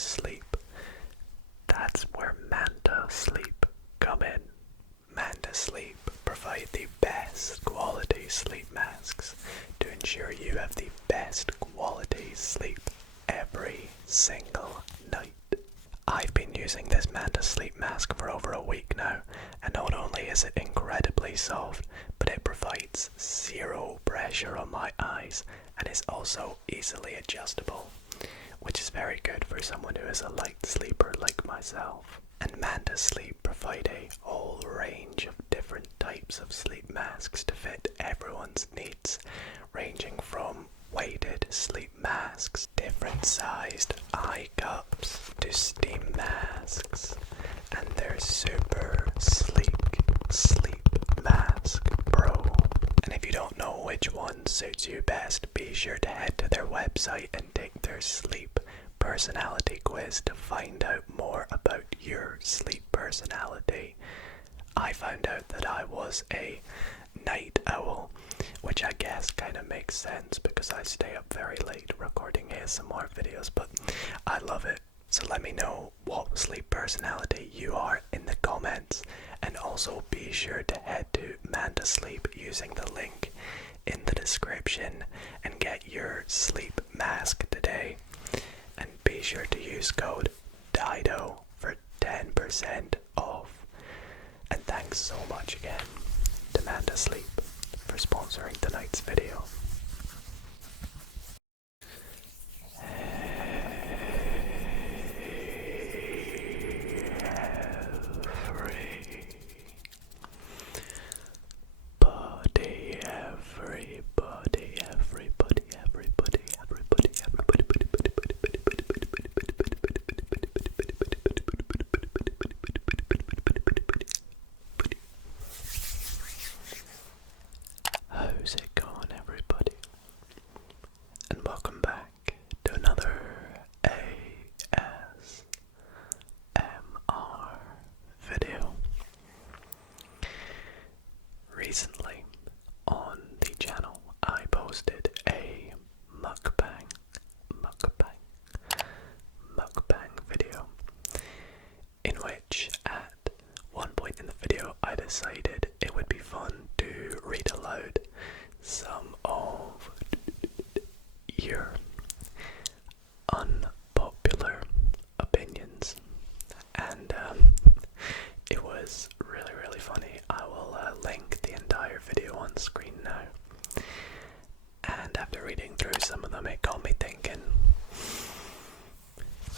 sleep, that's where Manta Sleep come in. Manta Sleep provide the best quality sleep masks to ensure you have the best quality sleep every single night. I've been using this Manta Sleep mask for over a week now, and not only is it incredibly soft, but it provides zero pressure on my eyes and is also easily adjustable, which is very good for someone who is a light sleeper like myself. And Manta Sleep provide a whole range of different types of sleep masks to fit everyone's needs, ranging from weighted sleep masks, different sized eye cups, to steam masks, and their super sleek sleep mask pro. And if you don't know which one suits you best, be sure to head to their website and take their sleep personality quiz to find out more about your sleep personality. I found out that I was a night owl, which I guess kind of makes sense because I stay up very late recording ASMR videos, but I love it. So let me know what sleep personality you are in the comments, and also be sure to head to Manta Sleep using the link in the description and get your sleep mask today. And be sure to use code Dido for 10% off. And thanks so much again to Manta Sleep for sponsoring tonight's video. How's it going, everybody? And welcome back to another ASMR video. Recently, on the channel, I posted a mukbang video, in which at one point in the video I decided it would be fun to read aloud some of your unpopular opinions, and it was really funny. I will link the entire video on screen now, and after reading through some of them, it got me thinking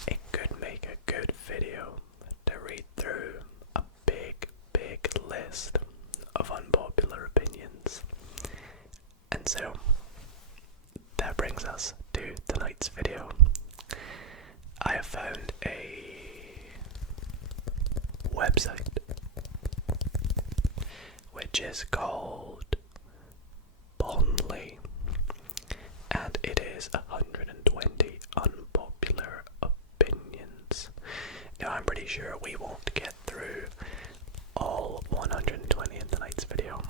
it could make a good video to read through a big list of unpopular opinions. And so that brings us to tonight's video. I have found a website which is called Bondly, and it is 120 unpopular opinions. Now I'm pretty sure we won't get through all 120 in tonight's video,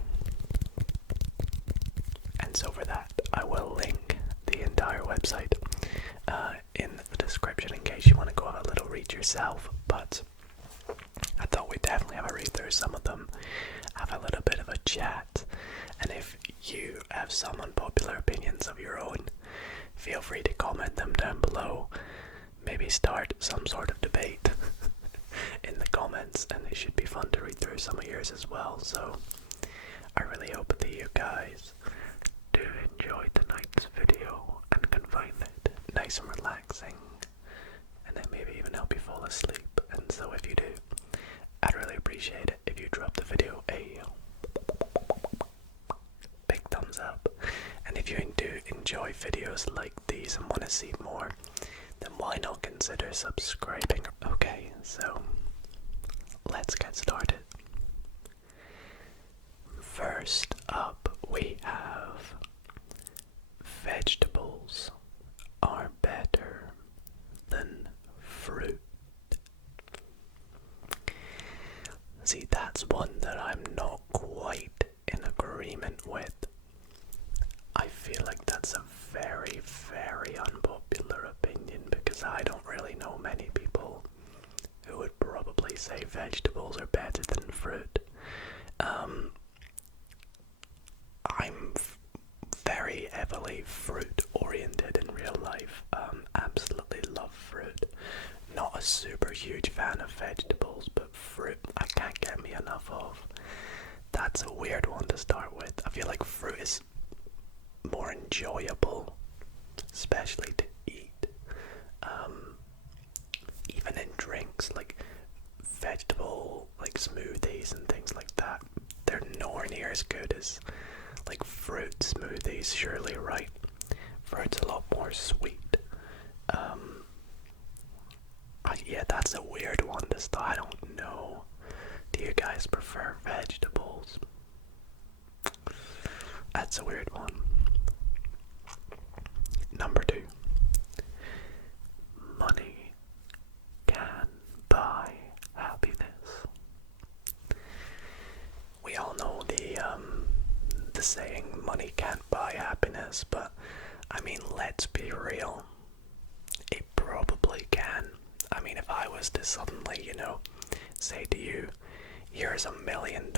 and so for that I will link the entire website in the description in case you want to go have a little read yourself. But I thought we'd definitely have a read through some of them, have a little bit of a chat, and if you have some unpopular opinions of your own, feel free to comment them down below. Maybe start some sort of debate in the comments, and it should be fun to read through some of yours as well. So I really hope that you guys do enjoy tonight's video and can find it nice and relaxing, and then maybe even help you fall asleep. And so if you do, I'd really appreciate it if you drop the video a big thumbs up. And if you do enjoy videos like these and want to see more, then why not consider subscribing? Okay, so let's get started. First up, we have vegetables are better than fruit. See, that's one that I'm not quite in agreement with. I feel like that's a very unpopular opinion because I don't really know many say vegetables are better than fruit. I'm very heavily fruit oriented in real life. Absolutely love fruit. Not a super huge fan of vegetables, but fruit I can't get me enough of. That's a weird one to start with. I feel like fruit is more enjoyable, especially to eat. Even in drinks, like vegetable, like smoothies and things like that, they're nowhere near as good as like fruit smoothies, surely, right? Fruit's a lot more sweet. Yeah, that's a weird one to start. I don't know. Do you guys prefer vegetables? That's a weird one. Number 2. Money can buy happiness. We all know the saying, money can't buy happiness, but I mean, let's be real. It probably can. I mean, if I was to suddenly, say to you, here's $1 million,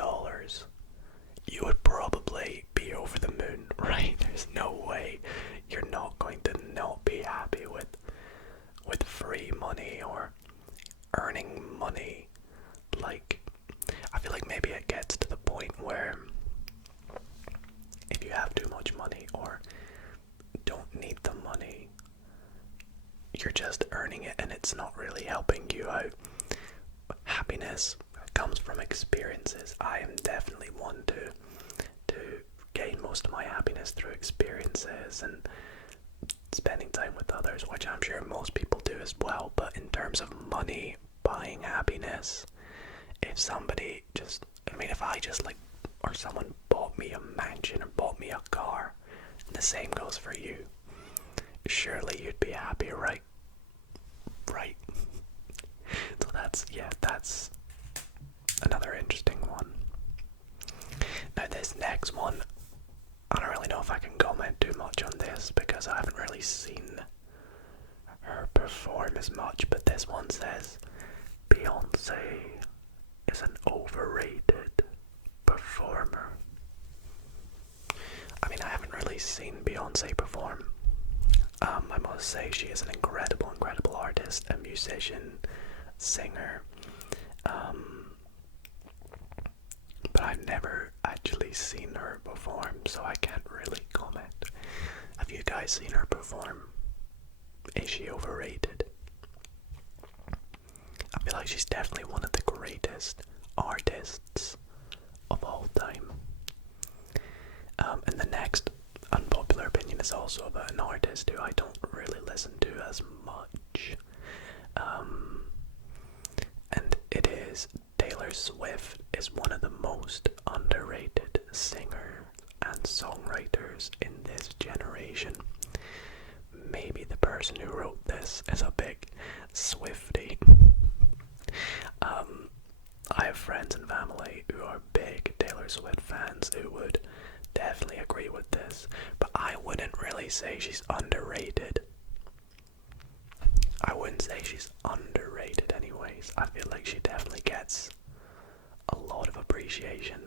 you would probably be over the moon, right? There's no way you're not going to not be happy with free money or earning money. Like, I feel like maybe it gets to the point where if you have too much money or don't need the money, you're just earning it and it's not really helping you out. Happiness comes from experiences. I am definitely one to gain most of my happiness through experiences and spending time with others, which I'm sure most people do as well. But in terms of money buying happiness, if I just like, or someone bought me a mansion or bought me a car, and the same goes for you, surely you'd be happy, right? Right. So that's another interesting one. Now this next one, I don't really know if I can comment too much on this because I haven't really seen her perform as much, but this one says Beyonce is an overrated performer. I mean, I haven't really seen Beyonce perform. I must say she is an incredible artist, a musician, singer. But I've never actually seen her perform, so I can't really comment. Have you guys seen her perform? Is she overrated? I feel like she's definitely one of the greatest artists of all time. And the next unpopular opinion is also about an artist who I don't really listen to as much. And it is Taylor Swift is one of the most underrated singers and songwriters in this generation. Maybe the person who wrote this is a big Swiftie. I have friends and family who are big Taylor Swift fans who would definitely agree with this, but I wouldn't really say she's underrated. I wouldn't say she's underrated anyways. I feel like she definitely gets a lot of appreciation.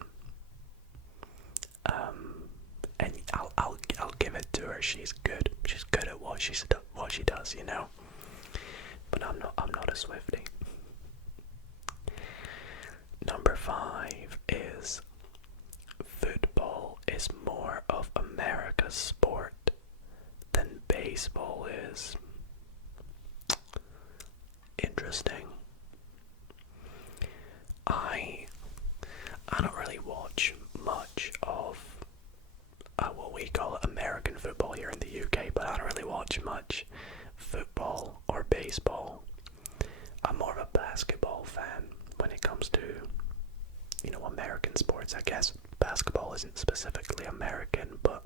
And I'll give it to her. She's good. She's good at what she does, But I'm not a Swiftie. Number 5 is football is more of America's sport than baseball is. Interesting. I don't really watch much of what we call American football here in the UK, but I don't really watch much football or baseball. I'm more of a basketball fan when it comes to, American sports. I guess basketball isn't specifically American, but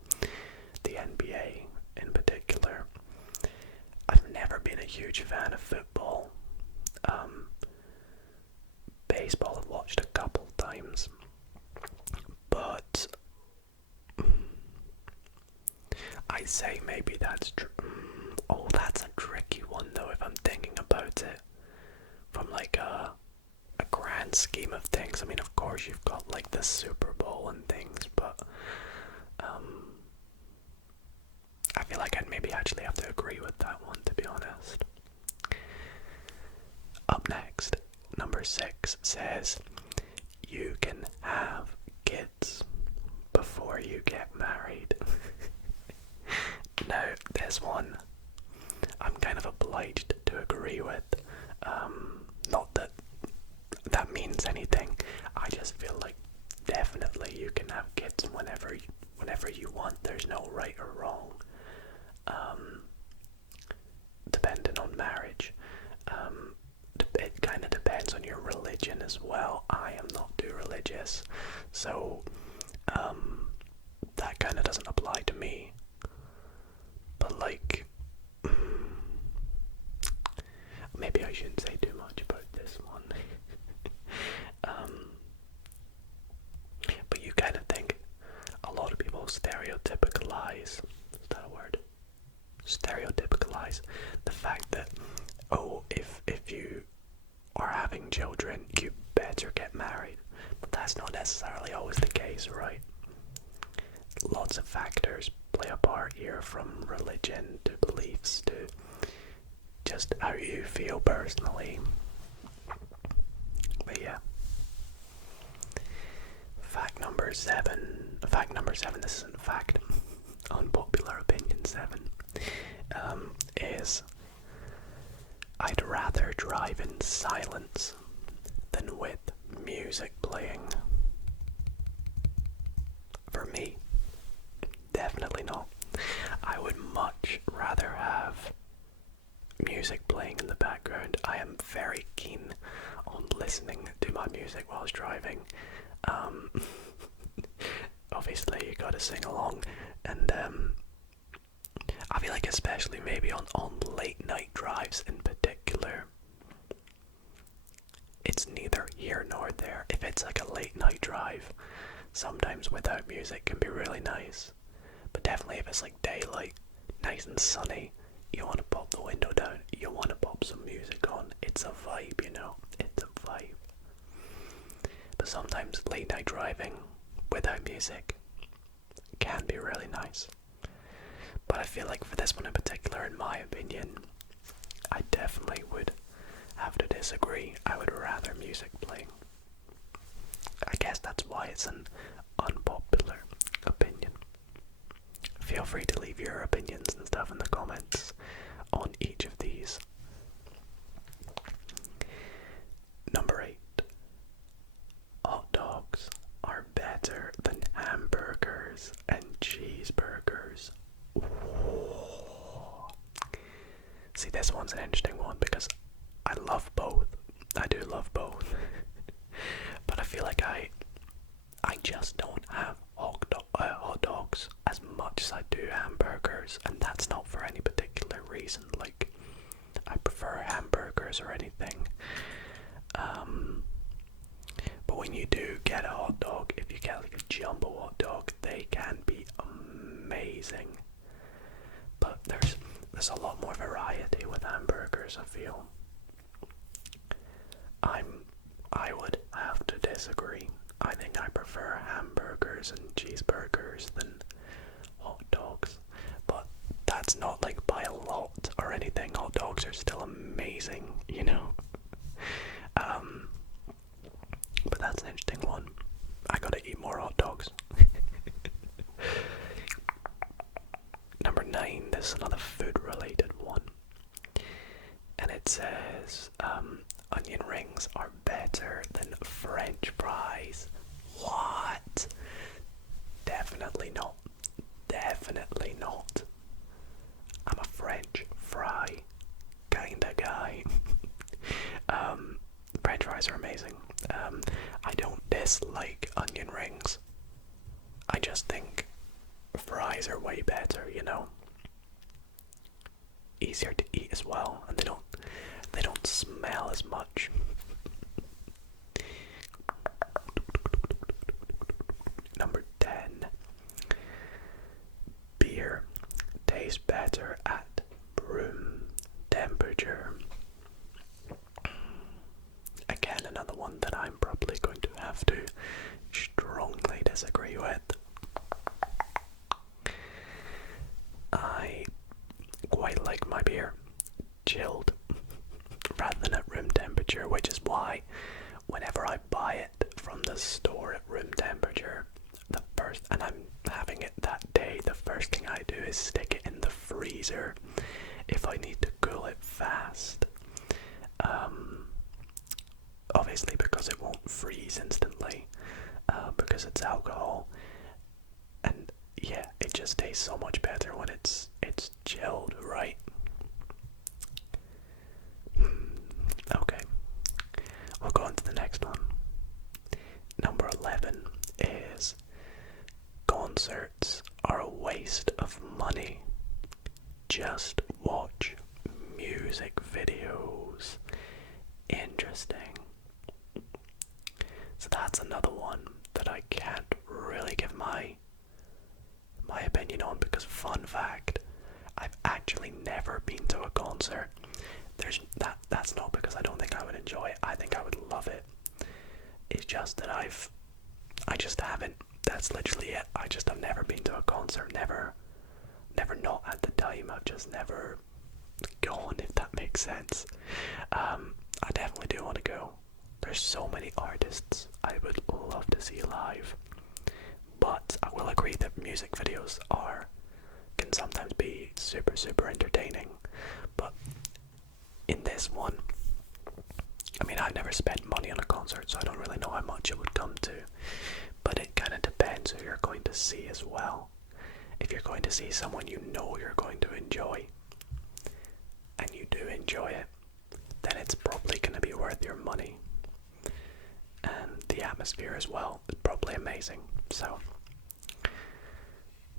the NBA in particular. I've never been a huge fan of football. Baseball I've watched a couple times, but I'd say maybe that's that's a tricky one though if I'm thinking about it from like a grand scheme of things, I mean, of course you've got like the Super Bowl and things, but I feel like I'd maybe actually have to agree with that one, to be honest. Up next, number 6 says, you can have kids before you get married. Now, this one, I'm kind of obliged to agree with. Not that that means anything. I just feel like definitely you can have kids whenever you want. There's no right or wrong. Depending on marriage. It kind of depends on your religion as well. I am not too religious, so that kind of doesn't apply to me. But like, maybe I shouldn't say too much about this one. But you kind of think a lot of people stereotypicalize. Is that a word? Stereotypicalize the fact that, oh, if you are having children, you better get married. But that's not necessarily always the case, right? Lots of factors play a part here, from religion to beliefs to just how you feel personally. But yeah. Fact number seven, this isn't fact, unpopular opinion 7, is I'd rather drive in silence than with music playing. For me, definitely not. I would much rather have music playing in the background. I am very keen on listening to my music whilst driving. Obviously you gotta sing along, and I feel like especially maybe on late night drives in particular, it's neither here nor there. If it's like a late night drive, sometimes without music can be really nice, but definitely if it's like daylight, nice and sunny, you want to pop the window down, you want to pop some music on. It's a vibe, you know, it's a vibe. But sometimes late night driving without music can be really nice. But I feel like for this one in particular, in my opinion, I definitely would have to disagree. I would rather music playing. I guess that's why it's an unpopular opinion. Feel free to leave your opinions and stuff in the comments on each of these. Number 8. Hot dogs are better than hamburgers and cheeseburgers. Ooh. See, this one's an interesting one because I love both. I do love both. But I feel like I just don't have hot dogs as much as I do hamburgers, and that's not for any particular reason. Like, I prefer hamburgers or anything. But when you do get a hot dog, if you get like a jumbo hot dog, they can be amazing. But there's a lot more variety with hamburgers, I feel. I would have to disagree. I think I prefer hamburgers and cheeseburgers than hot dogs. But that's not like by a lot or anything. Hot dogs are still amazing, you know. But that's an interesting one. I gotta eat more hot dogs. Number 9, this is another food related one. And it says, onion rings are better than French fries. What? Definitely not. Definitely not. I'm a French fry kinda guy. French fries are amazing. I don't dislike onion rings. I just think fries are way better, you know. Easier to eat as well, and they don't smell as much. Number 10. Beer tastes better at room temperature. Again, another one one that I'm probably going to have to strongly disagree with. I quite like my beer chilled rather than at room temperature, which is why whenever I buy it from the store at room temperature, and I'm having it that day, the first thing I do is stick it in the freezer if I need to cool it fast. Obviously because it won't freeze instantly, because it's alcohol, and yeah, it just tastes so much better when it's chilled, right? Okay, we'll go on to the next one. Number 11 is concerts are a waste of money. Just watch music videos. Interesting. So that's another one that I can't really give my opinion on, because fun fact, I've actually never been to a concert. That's not because I don't think I would enjoy it. I think I would love it. It's just that I just haven't. That's literally it. I just have never been to a concert. Never not at the time. I've just never gone, if that makes sense. I definitely do want to go. There's so many artists I would love to see live. But I will agree that music videos can sometimes be super, super entertaining. But in this one, I mean, I've never spent money on a concert, so I don't really know how much it would come to. But it kind of depends who you're going to see as well. If you're going to see someone you know you're going to enjoy, and you do enjoy it, then it's probably going to be worth your money. And the atmosphere as well is probably amazing. So,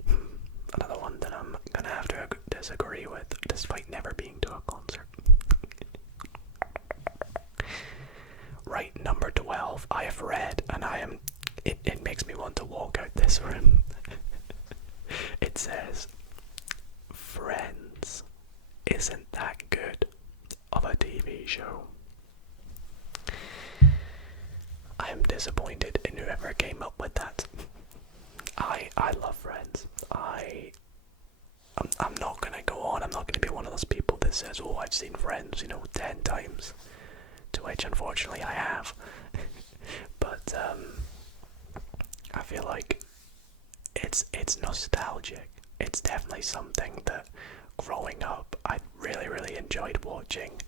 another one that I'm going to have to disagree with, despite never being to a concert. Right, number 12, I have read, and it makes me want to walk out this room. It says, Friends isn't that good of a TV show. I am disappointed in whoever came up with that. I love Friends. I'm not going to go on. I'm not going to be one of those people that says, oh, I've seen Friends, 10 times. To which, unfortunately, I have. But I feel like it's nostalgic. It's definitely something that, growing up, I really, really enjoyed watching.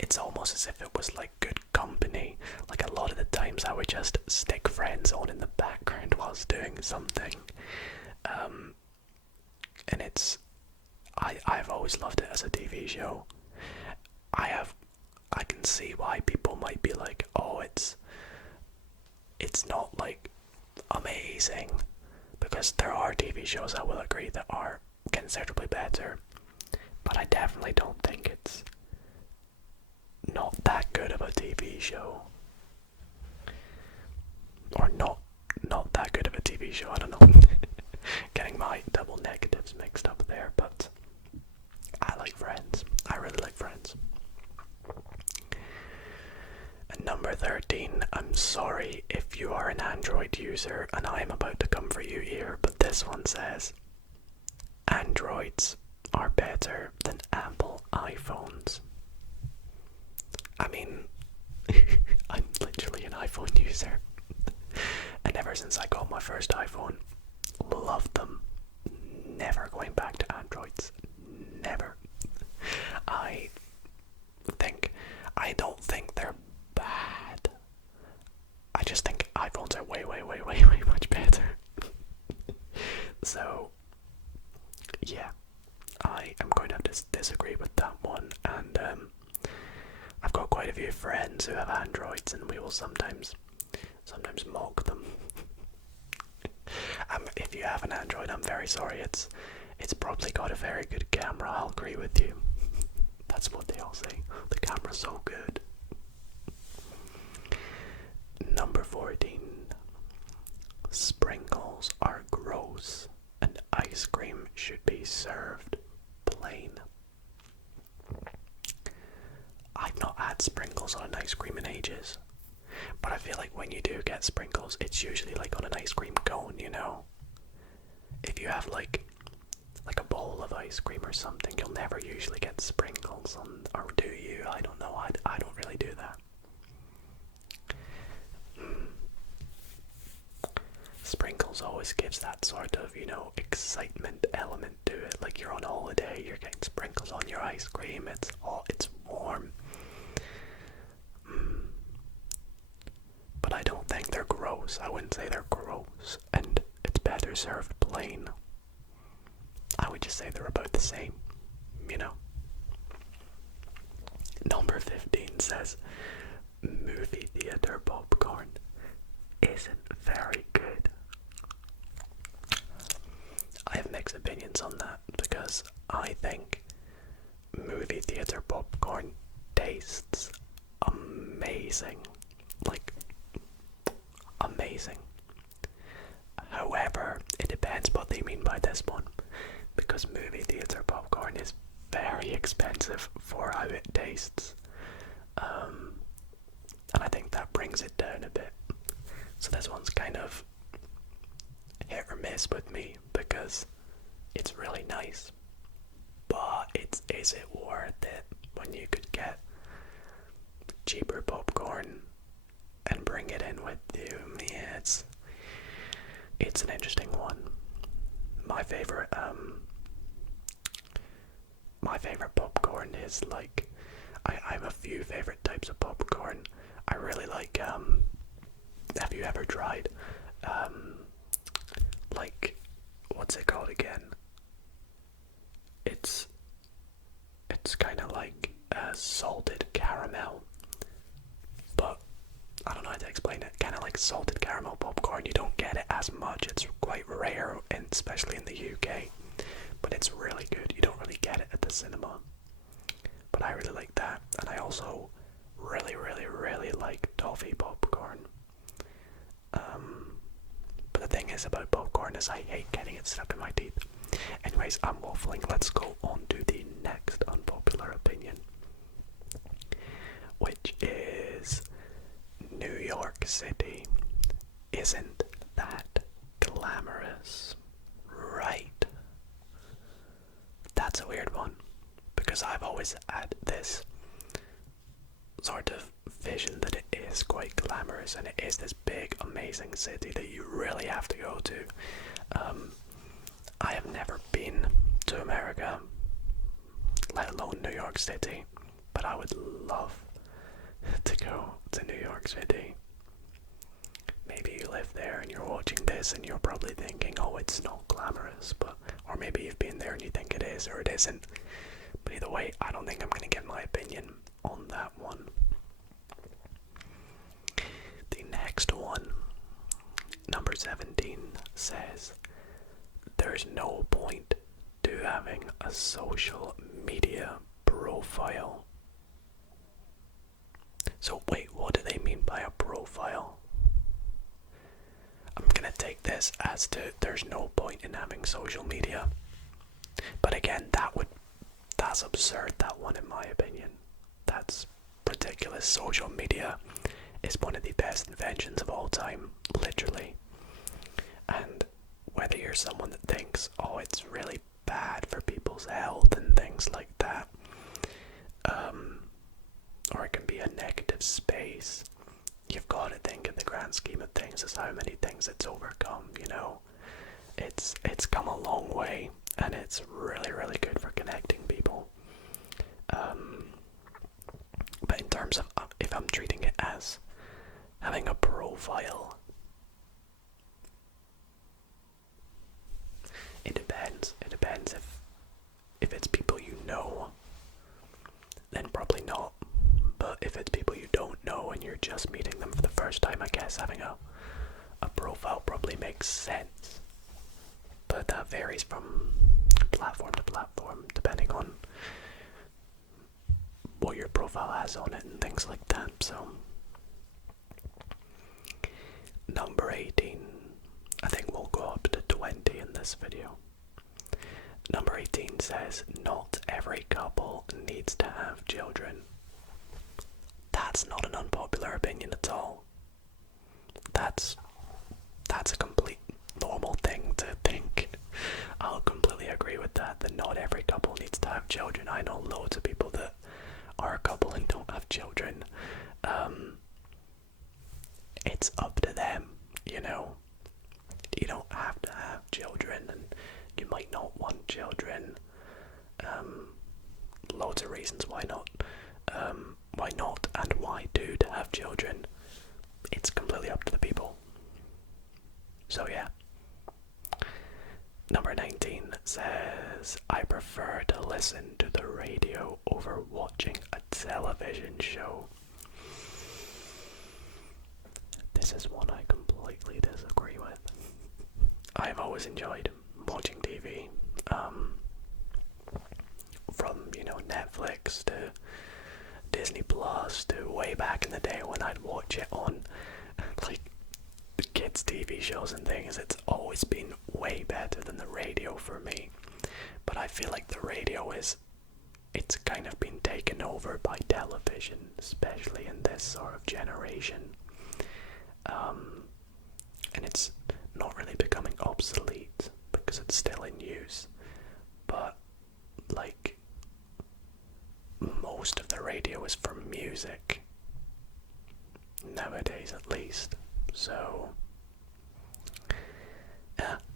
It's almost as if it was like good company. Like, a lot of the times I would just stick Friends on in the background whilst doing something. And I've always loved it as a TV show. I can see why people might be like, oh, it's not like amazing, because there are TV shows, I will agree, that are considerably better, but I definitely don't think it's not that good of a TV show, or not that good of a TV show. I don't know. Getting my double negatives mixed up there, but I like Friends. I really like Friends. And number 13, I'm sorry if you are an Android user and I am about to come for you here, but this one says, Androids are better than Apple iPhones. I mean, I'm literally an iPhone user. And ever since I got my first iPhone, loved them. Never going back to Androids. Never. I don't think they're bad. I just think iPhones are way, way, way, way, way much better. So, yeah, I am going to have to disagree with that one. And I've got quite a few friends who have Androids, and we will sometimes mock them. If you have an Android, I'm very sorry. It's probably got a very good camera. I'll agree with you. That's what they all say. The camera's so good. Number 14. Sprinkles are gross, and ice cream should be served plain. I've not had sprinkles on an ice cream in ages. But I feel like when you do get sprinkles, it's usually like on an ice cream cone, you know? If you have like a bowl of ice cream or something, you'll never usually get sprinkles on, or do you? I don't know. I don't really do that. Sprinkles always gives that sort of, you know, excitement element to it. Like you're on holiday, you're getting sprinkles on your ice cream. It's warm. But I don't think they're gross. I wouldn't say they're gross, and it's better served plain. I would just say they're about the same, you know. Number 15 says, movie theater popcorn isn't very good. I have mixed opinions on that because I think movie theater popcorn tastes amazing. Like, amazing. However, it depends what they mean by this one, because movie theater popcorn is very expensive for how it tastes, and I think that brings it down a bit. So this one's kind of hit or miss with me because it's really nice, but is it worth it when you could get cheaper popcorn and bring it in with you? Yeah, it's an interesting one. My favorite popcorn is like, I have a few favorite types of popcorn. I really like, have you ever tried, like, what's it called again? It's kind of like salted caramel, but I don't know how to explain it. Kind of like salted caramel popcorn. You don't get it as much. It's quite rare, and especially in the UK. But it's really good. You don't really get it at the cinema. But I really like that. And I also really, really, really like toffee popcorn. But the thing is about popcorn is I hate getting it stuck in my teeth. Anyways, I'm waffling. Let's go on to the next unpopular opinion, which is New York City isn't that glamorous, right? That's a weird one, because I've always had this sort of vision that it is quite glamorous and it is this big, amazing city that you really have to go to. I have never been to America, let alone New York City, but I would love to go to New York City. Maybe you live there and you're watching this and you're probably thinking, oh, it's not glamorous, or maybe you've been there and you think it is or it isn't. But either way, I don't think I'm going to give my opinion on that one. The next one, number 17, says, there's no point to having a social media profile. So wait, what do they mean by a profile? I'm gonna take this as to there's no point in having social media. But again, that's absurd, that one, in my opinion. That's ridiculous. Social media is one of the best inventions of all time, literally. And whether you're someone that thinks, oh, it's really bad for people's health and things like that, or it can be a negative space, you've got to think in the grand scheme of things as how many things it's overcome, you know. It's come a long way, and it's really, really good for connecting people. But in terms of if I'm treating it as having a profile, it depends. It depends if it's people you know, then probably not. But if it's people you don't know and you're just meeting them for the first time, I guess having a profile probably makes sense. But that varies from platform to platform, depending on what your profile has on it and things like that. So, number 18. I think we'll go up to 20 in this video. Number 18 says, not every couple needs to have children. that's not an unpopular opinion at all. That's a complete normal thing to think. I'll completely agree with that not every couple needs to have children. I know loads of people that are a couple and don't have children. It's up to them, you know. You don't have to have children, and you might not want children. Loads of reasons why not. Why not and why do to have children. It's completely up to the people. So yeah. Number 19 says, I prefer to listen to the radio over watching a television show. This is one I completely disagree with. I've always enjoyed watching TV. From, Netflix to Disney Plus to way back in the day when I'd watch it on, kids' TV shows and things. It's always been way better than the radio for me. But I feel like the radio it's kind of been taken over by television, especially in this sort of generation. And it's not really becoming obsolete because it's still in use. But, most of the radio is for music. Nowadays, at least. So,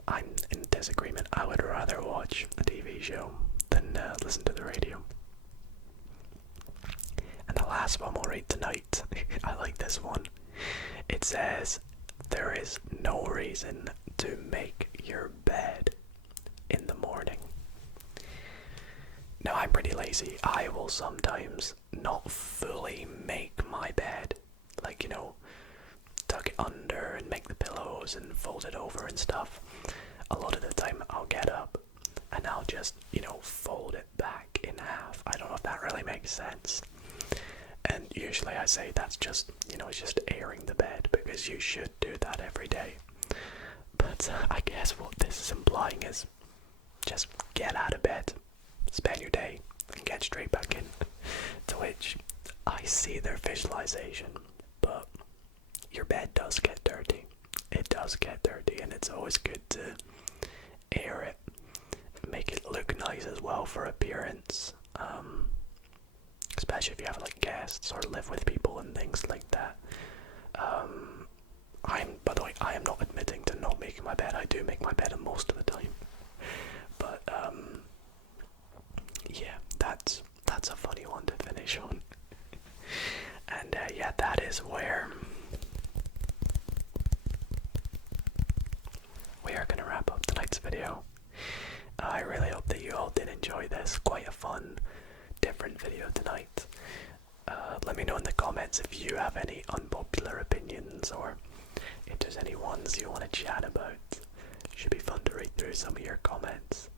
I'm in disagreement. I would rather watch a TV show than listen to the radio. And the last one we'll read tonight, I like this one. It says, there is no reason to make your bed in the morning. Now, I'm pretty lazy. I will sometimes not fully make my bed. Tuck it under and make the pillows and fold it over and stuff. A lot of the time I'll get up and I'll just, fold it back in half. I don't know if that really makes sense. And usually I say that's just, it's just airing the bed, because you should do that every day. But I guess what this is implying is just get out of bed, spend your day, and get straight back in. To which I see their visualization, but your bed does get dirty. It does get dirty, and it's always good to air it, make it look nice as well for appearance. Especially if you have guests or live with people and things like that. By the way, I am not admitting to not making my bed. I do make my bed most of the time. But yeah, that's a funny one to finish on. And yeah, that is where we are going to wrap up tonight's video. I really hope that you all did enjoy this. Quite a fun, different video tonight. Let me know in the comments if you have any unpopular opinions, or if there's any ones you want to chat about. Should be fun to read through some of your comments.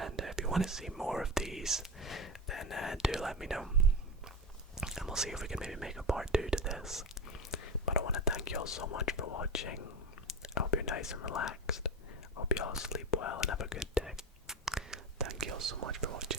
And if you want to see more of these, then do let me know. And we'll see if we can maybe make a part 2 to this. But I want to thank you all so much for watching. I hope you're nice and relaxed. I hope you all sleep well and have a good day. Thank you all so much for watching.